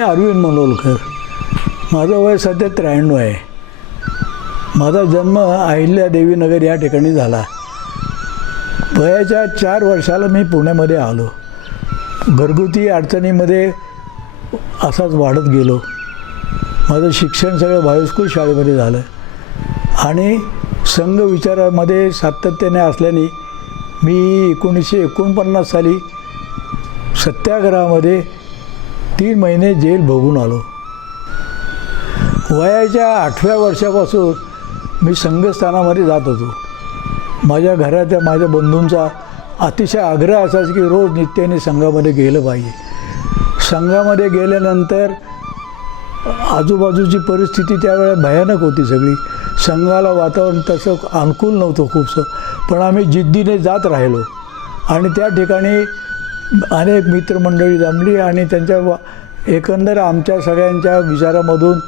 अरविंद मनोलकर माझं वय सध्या त्र्याण्णव आहे. माझा जन्म अहिल्या देवीनगर या ठिकाणी झाला. वयाच्या चार वर्षाला मी पुण्यामध्ये आलो. घरगुती अडचणीमध्ये असाच वाढत गेलो. माझं शिक्षण सगळं बायोस्कूल शाळेमध्ये झालं. आणि संघ विचारामध्ये सातत्याने असल्याने मी एकोणीसशे एकोणपन्नास साली सत्याग्रहामध्ये तीन महिने जेल भोगून आलो. वयाच्या आठव्या वर्षापासून मी संघस्थानामध्ये जात होतो. माझ्या घराच्या माझ्या बंधूंचा अतिशय आग्रह असायचा की रोज नित्याने संघामध्ये गेलं पाहिजे. संघामध्ये गेल्यानंतर आजूबाजूची परिस्थिती त्यावेळेला भयानक होती सगळी. संघाला वातावरण तसं अनुकूल नव्हतं खूपसं. पण आम्ही जिद्दीने जात राहिलो. आणि त्या ठिकाणी अनेक मित्रमंडळी जमली आणि त्यांच्या वा- एकंदर आमच्या सगळ्यांच्या विचारामधून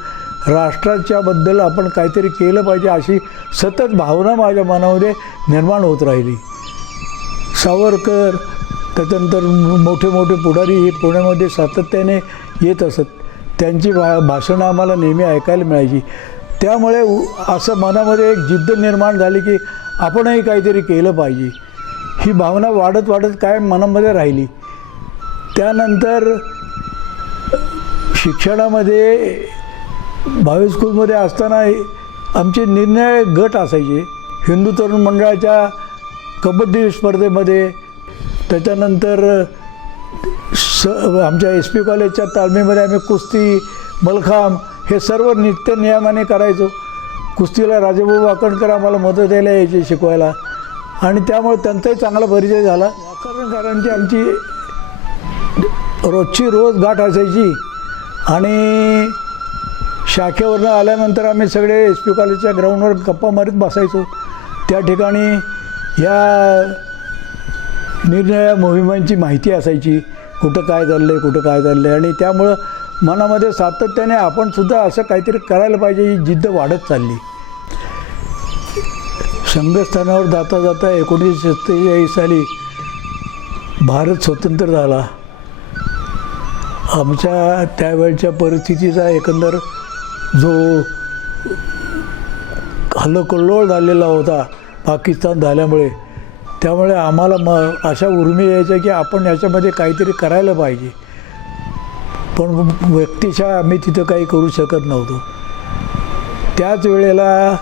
राष्ट्राच्याबद्दल आपण काहीतरी केलं पाहिजे अशी सतत भावना माझ्या मनामध्ये निर्माण होत राहिली. सावरकर त्याच्यानंतर मोठे मोठे पुढारी हे पुण्यामध्ये सातत्याने येत असत. त्यांची भा भाषणं आम्हाला नेहमी ऐकायला मिळायची. त्यामुळे असं मनामध्ये एक जिद्द निर्माण झाली की आपणही काहीतरी केलं पाहिजे. ही भावना वाढत वाढत काय मनामध्ये राहिली. त्यानंतर शिक्षणामध्ये भावे स्कूलमध्ये असताना आमचे निर्णय गट असायचे. हिंदू तरुण मंडळाच्या कबड्डी स्पर्धेमध्ये त्याच्यानंतर स आमच्या एस पी कॉलेजच्या तालमीमध्ये आम्ही कुस्ती मलखांब हे सर्व नित्य नियमाने करायचो. कुस्तीला राजेभाऊ वाकणकर आम्हाला मदत द्यायला यायचे शिकवायला. आणि त्यामुळे त्यांचाही चांगला परिचय झाला. व्याकरणकारांची आमची रोजची रोज गाठ असायची. आणि शाखेवरनं आल्यानंतर आम्ही सगळे एस पी कॉलेजच्या ग्राउंडवर गप्पा मारीत बसायचो. त्या ठिकाणी ह्या निरनिळ्या मोहिमांची माहिती असायची. कुठं काय चाललं आहे कुठं काय चाललं आहे आणि त्यामुळं मनामध्ये सातत्याने आपणसुद्धा असं काहीतरी करायला पाहिजे ही जिद्द वाढत चालली. संघस्थानावर जाता जाता एकोणीसशे सत्तेचाळीस साली भारत स्वतंत्र झाला. आमच्या त्यावेळच्या परिस्थितीचा एकंदर जो हल्लोकल्लोळ झालेला होता पाकिस्तान झाल्यामुळे त्यामुळे आम्हाला म अशा उर्मी यायच्या की आपण याच्यामध्ये काहीतरी करायला पाहिजे. पण व्यक्तिशः आम्ही तिथं काही करू शकत नव्हतो. त्याच वेळेला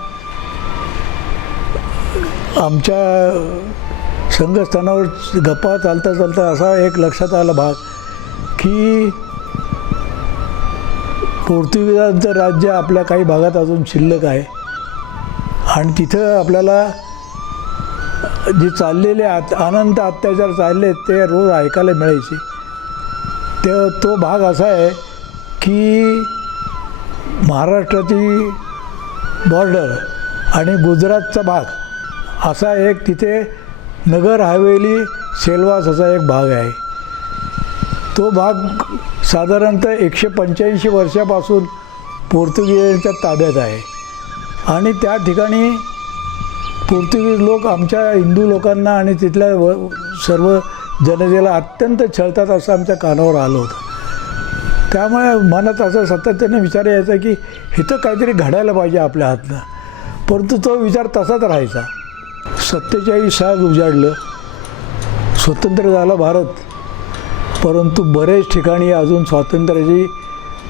आमच्या संघस्थानावर गप्पा चालता चालता असा एक लक्षात आला भाग की पोर्तुगीजांचं राज्य आपल्या काही भागात अजून शिल्लक आहे. आणि तिथं आपल्याला जे चाललेले आत अनंत अत्याचार चालले ते रोज ऐकायला मिळायचे. ते तो भाग असा आहे की महाराष्ट्राची बॉर्डर आणि गुजरातचा भाग असा एक तिथे नगर हवेली सेलवास असा एक भाग आहे. तो भाग साधारणतः एकशे पंच्याऐंशी वर्षापासून पोर्तुगीजांच्या ताब्यात आहे. आणि त्या ठिकाणी पोर्तुगीज लोक आमच्या हिंदू लोकांना आणि तिथल्या व सर्व जनतेला अत्यंत छळतात असं आमच्या कानावर आलं होतं. त्यामुळे मनात असं सातत्याने विचार यायचा की इथं काहीतरी घडायला पाहिजे आपल्या हातनं. परंतु तो विचार तसाच राहायचा. सत्तेचाळीस साल उजाडलं. स्वतंत्र झाला भारत. परंतु बरेच ठिकाणी अजून स्वातंत्र्याची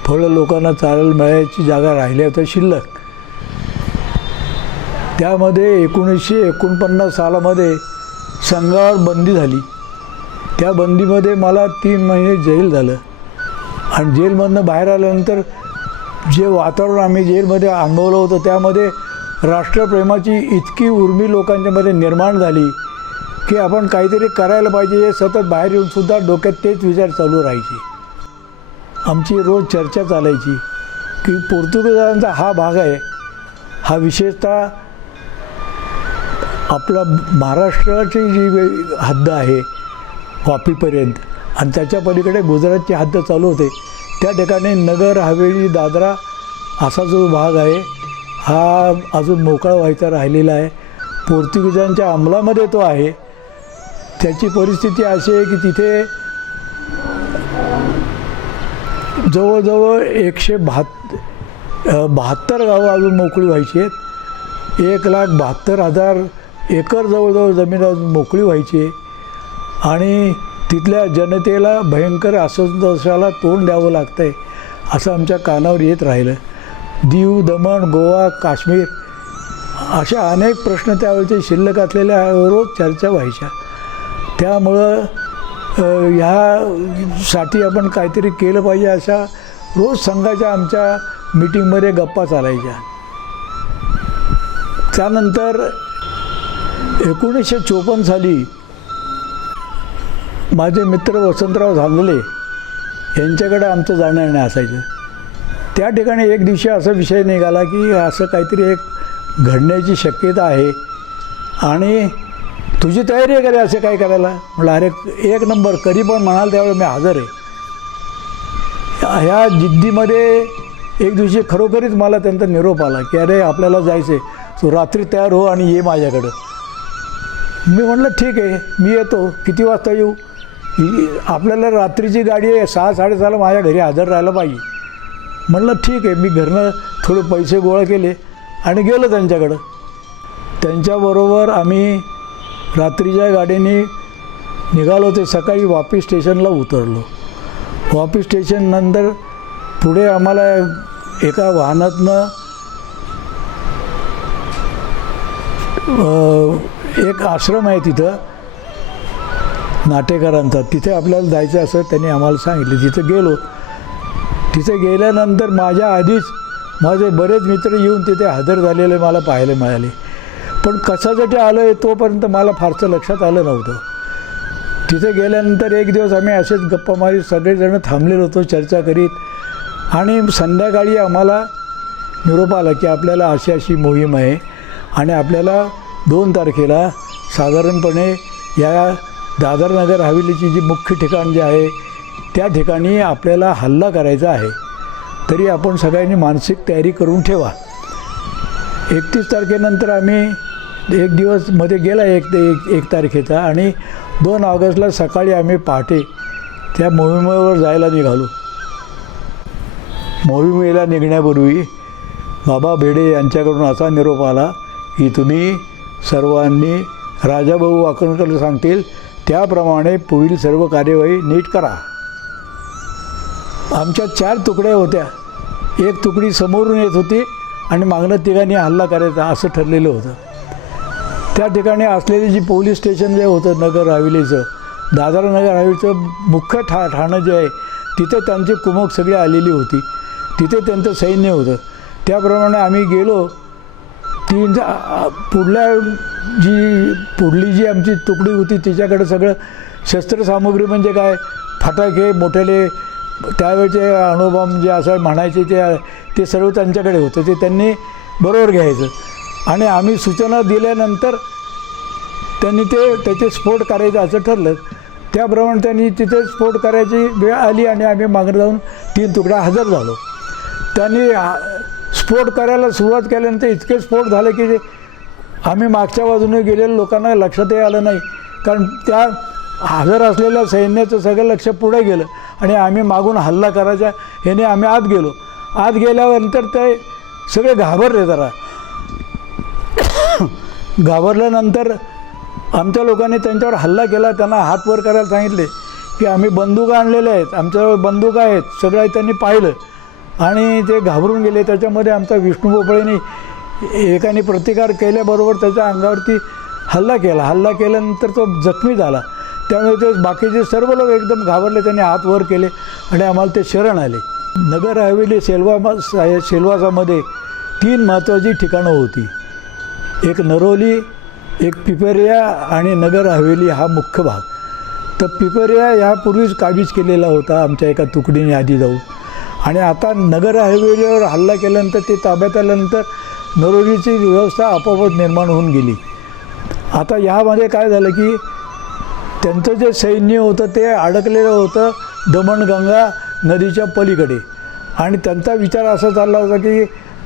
फळं लोकांना चालायला मिळायची जागा राहिल्या होत्या शिल्लक. त्यामध्ये एकोणीसशे एकोणपन्नास सालामध्ये संघावर बंदी झाली. त्या बंदीमध्ये मला तीन महिने जेल झालं. आणि जेलमधनं बाहेर आल्यानंतर जे वातावरण आम्ही जेलमध्ये अनुभवलं होतं त्यामध्ये राष्ट्रप्रेमाची इतकी उर्मी लोकांच्यामध्ये निर्माण झाली की आपण काहीतरी करायला पाहिजे हे सतत बाहेर येऊनसुद्धा डोक्यात तेच विचार चालू राहायचे. आमची रोज चर्चा चालायची की पोर्तुगीजांचा हा भाग आहे हा विशेषतः आपला महाराष्ट्राची जी हद्द आहे वापीपर्यंत आणि त्याच्या पलीकडे गुजरातची हद्द चालू होते. त्या ठिकाणी नगर हवेली दादरा असा जो भाग आहे हा अजून मोकळा व्हायचा राहिलेला आहे. पोर्तुगीजांच्या अंमलामध्ये तो आहे. त्याची परिस्थिती अशी आहे की तिथे जवळजवळ एकशे बहात् बहात्तर गावं अजून मोकळी व्हायची आहेत. एक लाख बहात्तर हजार एकर जवळजवळ जमीन अजून मोकळी व्हायची आहे. आणि तिथल्या जनतेला भयंकर असंतोषाला तोंड द्यावं लागतं आहे असं आमच्या कानावर येत राहिलं. दीव दमण गोवा काश्मीर अशा अनेक प्रश्न त्यावेळेचे शिल्लक असलेल्या रोज चर्चा व्हायच्या. त्यामुळं ह्यासाठी आपण काहीतरी केलं पाहिजे अशा रोज संघाच्या आमच्या मिटिंगमध्ये गप्पा चालायच्या. त्यानंतर एकोणीसशे चोपन्न साली माझे मित्र वसंतराव झांगले यांच्याकडे आमचं जाणं येणं असायचं. त्या ठिकाणी एक दिवशी असा विषय निघाला की असं काहीतरी एक घडण्याची शक्यता आहे. आणि तुझी तयारी आहे का रे असं काय करायला? म्हटलं अरे एक नंबर कधी पण म्हणाल त्यावेळेस मी हजर आहे. ह्या जिद्दीमध्ये एक दिवशी खरोखरीच मला त्यांचा निरोप आला की अरे आपल्याला जायचं आहे तू रात्री तयार हो आणि ये माझ्याकडं. मी म्हटलं ठीक आहे मी येतो. किती वाजता येऊ? आपल्याला रात्रीची गाडी आहे. सहा साडेसहाला माझ्या घरी हजर राहायला पाहिजे. म्हणलं ठीक आहे मी घरनं थोडे पैसे गोळा केले आणि गेलो त्यांच्याकडं. त्यांच्याबरोबर आम्ही रात्रीच्या गाडीने निघालो ते सकाळी वापी स्टेशनला उतरलो. वापी स्टेशननंतर पुढे आम्हाला एका वाहनातनं एक आश्रम आहे तिथं नाटेकरांचा. तिथे आपल्याला जायचं असं त्यांनी आम्हाला सांगितलं. तिथं गेलो तिथे गेल्यानंतर माझ्या आधीच माझे बरेच मित्र येऊन तिथे हजर झालेले मला पाहायला मिळाले. पण कशासाठी आलो आहे तोपर्यंत मला फारसं लक्षात आलं नव्हतं. तिथे गेल्यानंतर एक दिवस आम्ही असेच गप्पा मारीत सगळेजण थांबलेलो होतो चर्चा करीत. आणि संध्याकाळी आम्हाला निरोप आला की आपल्याला अशी अशी मोहीम आहे आणि आपल्याला दोन तारखेला साधारणपणे या दादरनगर हवेलीची जी मुख्य ठिकाण जे आहे त्या ठिकाणी आपल्याला हल्ला करायचा आहे. तरी आपण सगळ्यांनी मानसिक तयारी करून ठेवा. एकतीस तारखेनंतर आम्ही एक दिवसमध्ये गेला एक ते एक एक तारखेचा आणि दोन ऑगस्टला सकाळी आम्ही पहाटे त्या मोहिमेवर जायला निघालो. मोहिमेला निघण्यापूर्वी बाबा भेडे यांच्याकडून असा निरोप आला की तुम्ही सर्वांनी राजाभाऊ वाकणकर सांगतील त्याप्रमाणे पुढील सर्व कार्यवाही नीट करा. आमच्या चार तुकड्या होत्या. एक तुकडी समोरून येत होती आणि मागणं तिघांनी हल्ला करायचा असं ठरलेलं होतं. त्या ठिकाणी असलेली जी पोलीस स्टेशन जे होतं नगर हवेलीचं दादर नगर हवेलीचं मुख्य ठा ठाणं जे आहे तिथे त्यांची कुमक सगळी आलेली होती. तिथे त्यांचं सैन्य होतं. त्याप्रमाणे आम्ही गेलो. तीन पुढल्या जी पुढली जी आमची तुकडी होती तिच्याकडे सगळं शस्त्रसामुग्री म्हणजे काय? फटाके मोठ्याले त्यावेळचे अणुबॉम्ब जे असं म्हणायचे ते ते सर्व त्यांच्याकडे होतं. ते त्यांनी बरोबर घ्यायचं. आणि आम्ही सूचना दिल्यानंतर त्यांनी ते त्याचे स्फोट करायचं असं ठरलं. त्याप्रमाणे त्यांनी तिथे स्फोट करायची वेळ आली आणि आम्ही मागं जाऊन तीन तुकड्या हजर झालो. त्यांनी स्फोट करायला सुरुवात केल्यानंतर इतके स्फोट झाले की जे आम्ही मागच्या बाजूने गेलेल्या लोकांना लक्षातही आलं नाही. कारण त्या हजर असलेल्या सैन्याचं सगळं लक्ष पुढे गेलं आणि आम्ही मागून हल्ला करायच्या ह्याने आम्ही आत गेलो. आत गेल्यानंतर ते सगळे घाबरले जरा. घाबरल्यानंतर आमच्या लोकांनी त्यांच्यावर हल्ला केला त्यांना हात वर करायला सांगितले की आम्ही बंदुका आणलेल्या आहेत आमच्याजवळ बंदुका आहेत सगळं त्यांनी पाहिलं. आणि ते घाबरून गेले त्याच्यामध्ये आमचा विष्णू भोपळेने एकाने प्रतिकार केल्याबरोबर त्याच्या अंगावरती हल्ला केला. हल्ला केल्यानंतर तो जखमी झाला. त्यामुळे ते बाकीचे सर्व लोक एकदम घाबरले त्यांनी हात वर केले आणि आम्हाला ते शरण आले. नगर हवेली सेल्वा सेल्वासामध्ये तीन महत्त्वाची ठिकाणं होती. एक नरोली एक पिपरिया आणि नगर हवेली हा मुख्य भाग. तर पिपरिया ह्यापूर्वीच काबीज केलेला होता आमच्या एका तुकडीने आधी जाऊन. आणि आता नगर हवेलीवर हल्ला केल्यानंतर ते ताब्यात आल्यानंतर नरोलीची व्यवस्था आपोआपच निर्माण होऊन गेली. आता ह्यामध्ये काय झालं की त्यांचं जे सैन्य होतं ते अडकलेलं होतं दमणगंगा नदीच्या पलीकडे. आणि त्यांचा विचार असा चालला होता की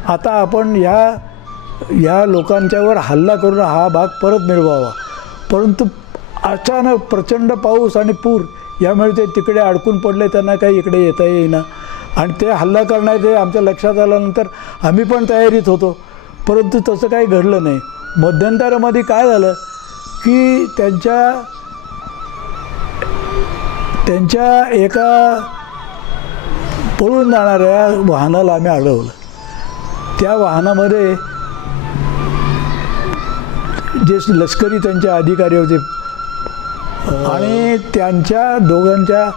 आता आपण ह्या या लोकांच्यावर हल्ला करून हा भाग परत मिळवावा परंतु अचानक प्रचंड पाऊस आणि पूर यामुळे ते तिकडे अडकून पडले त्यांना काही इकडे येता येईना. आणि ते हल्ला करण्याचे आमच्या लक्षात आल्यानंतर आम्ही पण तयारीत होतो. परंतु तसं काही घडलं नाही. मध्यंतरामध्ये काय झालं की त्यांच्या त्यांच्या एका पळून जाणाऱ्या वाहनाला आम्ही अडवलं. त्या वाहनामध्ये जे लष्करी त्यांचे अधिकारी होते आणि त्यांच्या दोघांच्या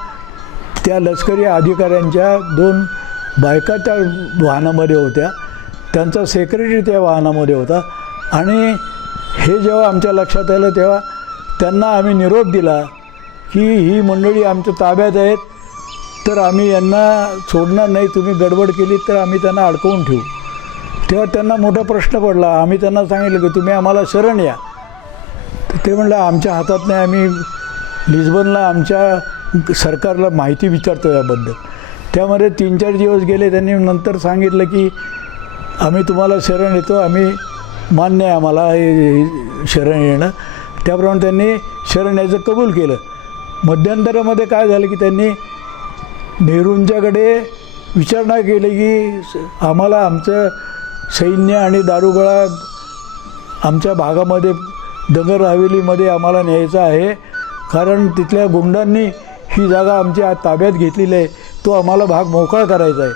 त्या लष्करी अधिकाऱ्यांच्या दोन बायका त्या वाहनामध्ये होत्या. त्यांचा सेक्रेटरी त्या वाहनामध्ये होता. आणि हे जेव्हा आमच्या लक्षात आलं तेव्हा त्यांना आम्ही निरोप दिला. की ही मंडळी आमच्या ताब्यात आहेत तर आम्ही यांना सोडणार नाही तुम्ही गडबड केली तर आम्ही त्यांना अडकवून ठेवू. तेव्हा त्यांना मोठा प्रश्न पडला. आम्ही त्यांना सांगितलं की तुम्ही आम्हाला शरण या. तर ते म्हणलं आमच्या हातात नाही आम्ही लिस्बनला आमच्या सरकारला माहिती विचारतो याबद्दल. त्यामध्ये तीन चार दिवस गेले त्यांनी नंतर सांगितलं की आम्ही तुम्हाला शरण येतो आम्ही मान्य आहे आम्हाला हे शरण येणं. त्याप्रमाणे त्यांनी शरण यायचं कबूल केलं. मध्यंतरामध्ये काय झालं की त्यांनी नेहरूंच्याकडे विचारणा केली की आम्हाला आमचं सैन्य आणि दारुगोळा आमच्या भागामध्ये दंगर हवेलीमध्ये आम्हाला न्यायचा आहे. कारण तिथल्या गुंडांनी ही जागा आमच्या ताब्यात घेतलेली आहे. तो आम्हाला भाग मोकळा करायचा आहे.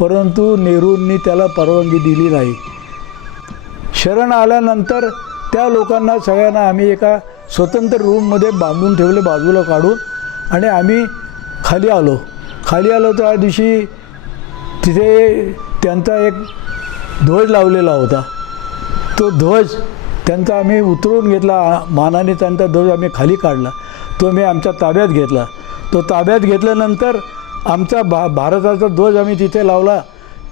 परंतु नेहरूंनी त्याला परवानगी दिली नाही. शरण आल्यानंतर त्या लोकांना सगळ्यांना आम्ही एका स्वतंत्र रूममध्ये बांधून ठेवले बाजूला काढून आणि आम्ही खाली आलो. खाली आलो त्या दिवशी तिथे त्यांचा एक ध्वज लावलेला होता. तो ध्वज त्यांचा आम्ही उतरवून घेतला. मानाने त्यांचा ध्वज आम्ही खाली काढला. तो मी आमच्या ताब्यात घेतला. तो ताब्यात घेतल्यानंतर आमचा भा भारताचा ध्वज आम्ही तिथे लावला.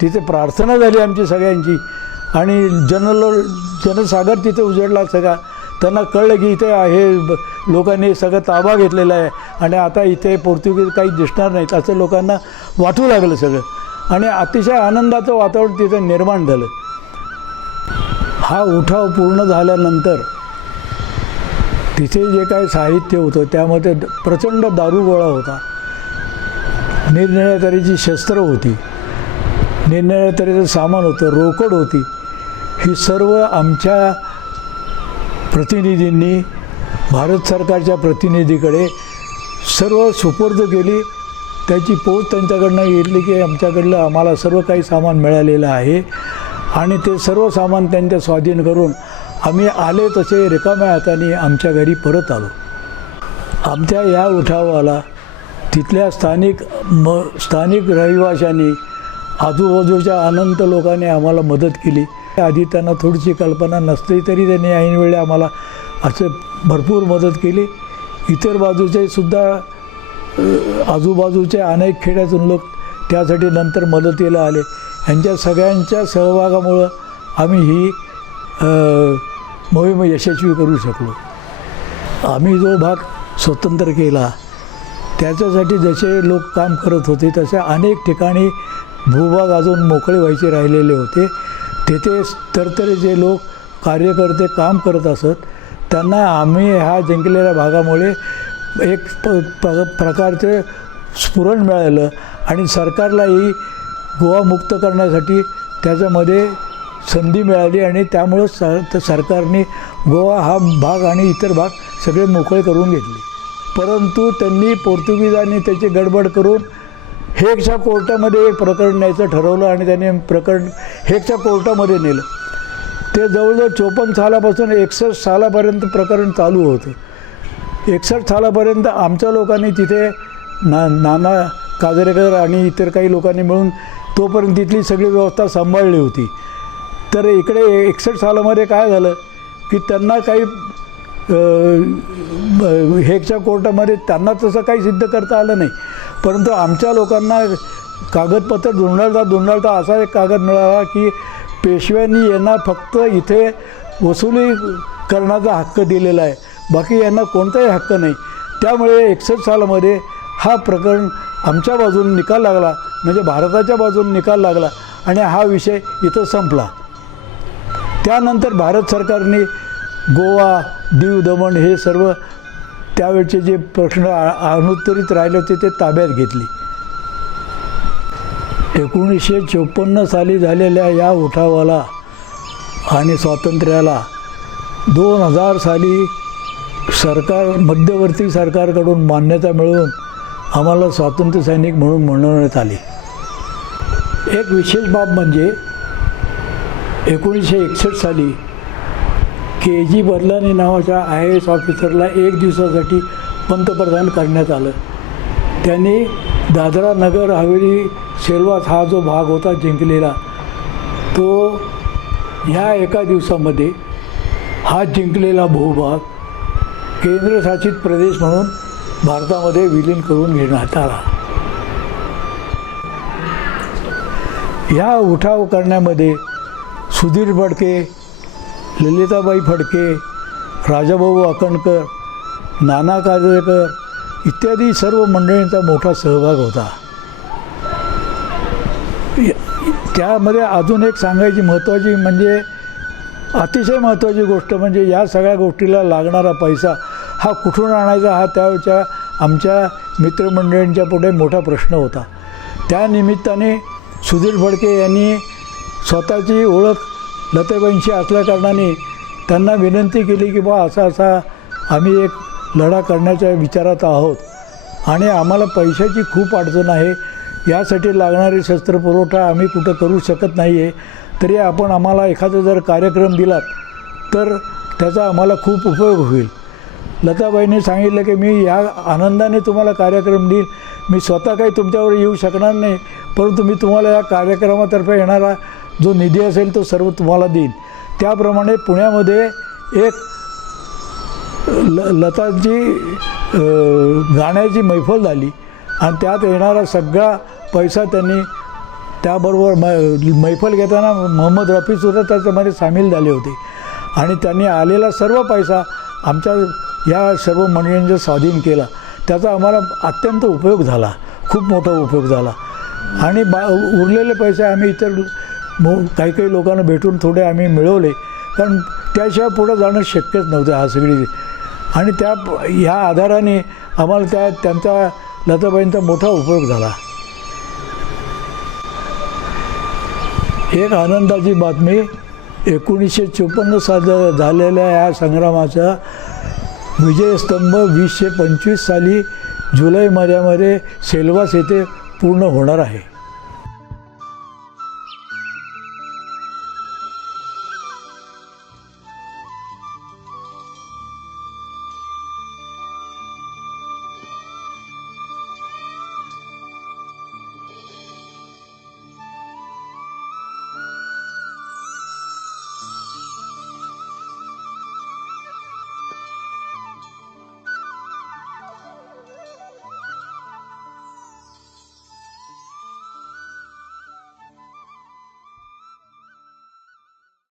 तिथे प्रार्थना झाली आमची सगळ्यांची. आणि जनल जनसागर तिथे उजडला सगळा. त्यांना कळलं की इथे आहे लोकांनी सगळं ताबा घेतलेला आहे आणि आता इथे पोर्तुगीज काही दिसणार नाहीत असं लोकांना वाटू लागलं सगळं. आणि अतिशय आनंदाचं वातावरण तिथे निर्माण झालं. हा उठाव पूर्ण झाल्यानंतर तिथे जे काही साहित्य होतं त्यामध्ये प्रचंड दारूगोळा होता. निरनिळ्या तऱ्हेची शस्त्र होती. निरनिळ्या तऱ्हेचं सामान होतं रोकड होती. ही सर्व आमच्या प्रतिनिधींनी भारत सरकारच्या प्रतिनिधीकडे सर्व सुपूर्द केली. त्याची पोच त्यांच्याकडनं घेतली की आमच्याकडलं आम्हाला सर्व काही सामान मिळालेलं आहे. आणि ते सर्व सामान त्यांच्या स्वाधीन करून आम्ही आले तसे रिकाम्या हाताने आमच्या घरी परत आलो. आमच्या या उठावाला तिथल्या स्थानिक म स्थानिक रहिवाशांनी आजूबाजूच्या अनंत लोकांनी आम्हाला मदत केली. आधी त्यांना थोडीशी कल्पना नसली तरी त्यांनी ऐनवेळी आम्हाला असं भरपूर मदत केली. इतर बाजूचे सुद्धा आजूबाजूच्या आजूबाजूचे अनेक खेड्यातून लोक त्यासाठी नंतर मदतीला आले. यांच्या सगळ्यांच्या सहभागामुळं आम्ही ही मोहीम यशस्वी करू शकलो. आम्ही जो भाग स्वतंत्र केला त्याच्यासाठी जसे लोक काम करत होते तसे अनेक ठिकाणी भूभाग अजून मोकळे व्हायचे राहिलेले होते. तेथे तरतरीचे लोक कार्यकर्ते काम करत असत त्यांना आम्ही ह्या जिंकलेल्या भागामुळे एक प प्र प्रकारचे स्फुरण मिळालं आणि सरकारलाही गोवा मुक्त करण्यासाठी त्याच्यामध्ये संधी मिळाली आणि त्यामुळं स सरकारने गोवा हा भाग आणि इतर भाग सगळे मोकळे करून घेतले. परंतु त्यांनी पोर्तुगीजांनी त्याची गडबड करून हेगच्या कोर्टामध्ये एक प्रकरण न्यायचं ठरवलं आणि त्याने प्रकरण हेगच्या कोर्टामध्ये नेलं. ते जवळजवळ चोपन्न सालापासून एकसष्ट सालापर्यंत प्रकरण चालू होतं. एकसष्ट सालापर्यंत आमच्या लोकांनी तिथे ना नाना काजरेकर आणि इतर काही लोकांनी मिळून तोपर्यंत तिथली सगळी व्यवस्था सांभाळली होती. तर इकडे एकसष्ट सालामध्ये काय झालं की त्यांना काही हेगच्या कोर्टामध्ये त्यांना तसं काही सिद्ध करता आलं नाही. परंतु आमच्या लोकांना कागदपत्र धुंडाळता धुंडाळता असा एक कागद मिळाला की पेशव्यांनी यांना फक्त इथे वसुली करण्याचा हक्क दिलेला आहे. बाकी यांना कोणताही हक्क नाही. त्यामुळे एकसष्ट सालामध्ये हा प्रकरण आमच्या बाजून निकाल लागला म्हणजे भारताच्या बाजून निकाल लागला आणि हा विषय इथं संपला. त्यानंतर भारत सरकारने गोवा दीव दमण हे सर्व त्यावेळचे जे प्रश्न आ- अनुत्तरित राहिले होते ते ताब्यात घेतले. एकोणीसशे चोपन्न साली झालेल्या या उठावाला आणि स्वातंत्र्याला दोन हजार साली सरकार मध्यवर्ती सरकारकडून मान्यता मिळवून आम्हाला स्वातंत्र्य सैनिक म्हणून म्हणवण्यात आले. एक विशेष बाब म्हणजे एकोणीसशे एकसष्ट साली के जी बदलानी नावाच्या आय ए एस ऑफिसरला एक दिवसासाठी पंतप्रधान करण्यात आलं. त्यांनी दादरा नगर हवेली सेल्वास हा जो भाग होता जिंकलेला तो ह्या एका दिवसामध्ये हा जिंकलेला भूभाग केंद्रशासित प्रदेश म्हणून भारतामध्ये विलीन करून घेण्यात आला. ह्या उठाव करण्यामध्ये सुधीर बडके ललिताबाई फडके राजाभाऊ आकणकर नाना काजळेकर इत्यादी सर्व मंडळींचा मोठा सहभाग होता. या- त्यामध्ये अजून एक सांगायची महत्त्वाची म्हणजे अतिशय महत्त्वाची गोष्ट म्हणजे या सगळ्या गोष्टीला लागणारा पैसा हा कुठून आणायचा हा त्यावेळच्या आमच्या मित्रमंडळींच्या पुढे मोठा प्रश्न होता. त्यानिमित्ताने सुधीर फडके यांनी स्वतःची ओळख लतेबाईंशी असल्याकारणाने त्यांना विनंती केली की बा असा असा आम्ही एक लढा करण्याच्या विचारात आहोत. आणि आम्हाला पैशाची खूप अडचण आहे. यासाठी लागणारे शस्त्रपुरवठा आम्ही कुठं करू शकत नाही आहे तरी आपण आम्हाला एखादा जर कार्यक्रम दिलात तर त्याचा आम्हाला खूप उपयोग होईल. लताबाईंनी सांगितलं की मी या आनंदाने तुम्हाला कार्यक्रम देईल. मी स्वतः काही तुमच्यावर येऊ शकणार नाही परंतु मी तुम्हाला या कार्यक्रमातर्फे येणारा जो निधी असेल तो सर्व तुम्हाला देईन. त्याप्रमाणे पुण्यामध्ये एक ल लताची गाण्याची मैफल झाली आणि त्यात येणारा सगळा पैसा त्यांनी त्याबरोबर मै मैफल घेताना मोहम्मद रफीसुद्धा त्याच्यामध्ये सामील झाले होते. आणि त्यांनी आलेला सर्व पैसा आमच्या या सर्व मंडळींचा स्वाधीन केला. त्याचा आम्हाला अत्यंत उपयोग झाला. खूप मोठा उपयोग झाला. आणि बा उरलेले पैसे आम्ही इतर मो काही काही लोकांना भेटून थोडे आम्ही मिळवले कारण त्याशिवाय पुढं जाणं शक्यच नव्हतं हा सगळी. आणि त्या ह्या आधाराने आम्हाला त्या त्यांचा लताबाईंचा मोठा उपयोग झाला. एक आनंदाची बातमी एकोणीसशे चोपन्न साल झालेल्या या संग्रामाचा विजयस्तंभ वीसशे पंचवीस साली जुलै महिन्यामध्ये सेल्वास येथे पूर्ण होणार आहे.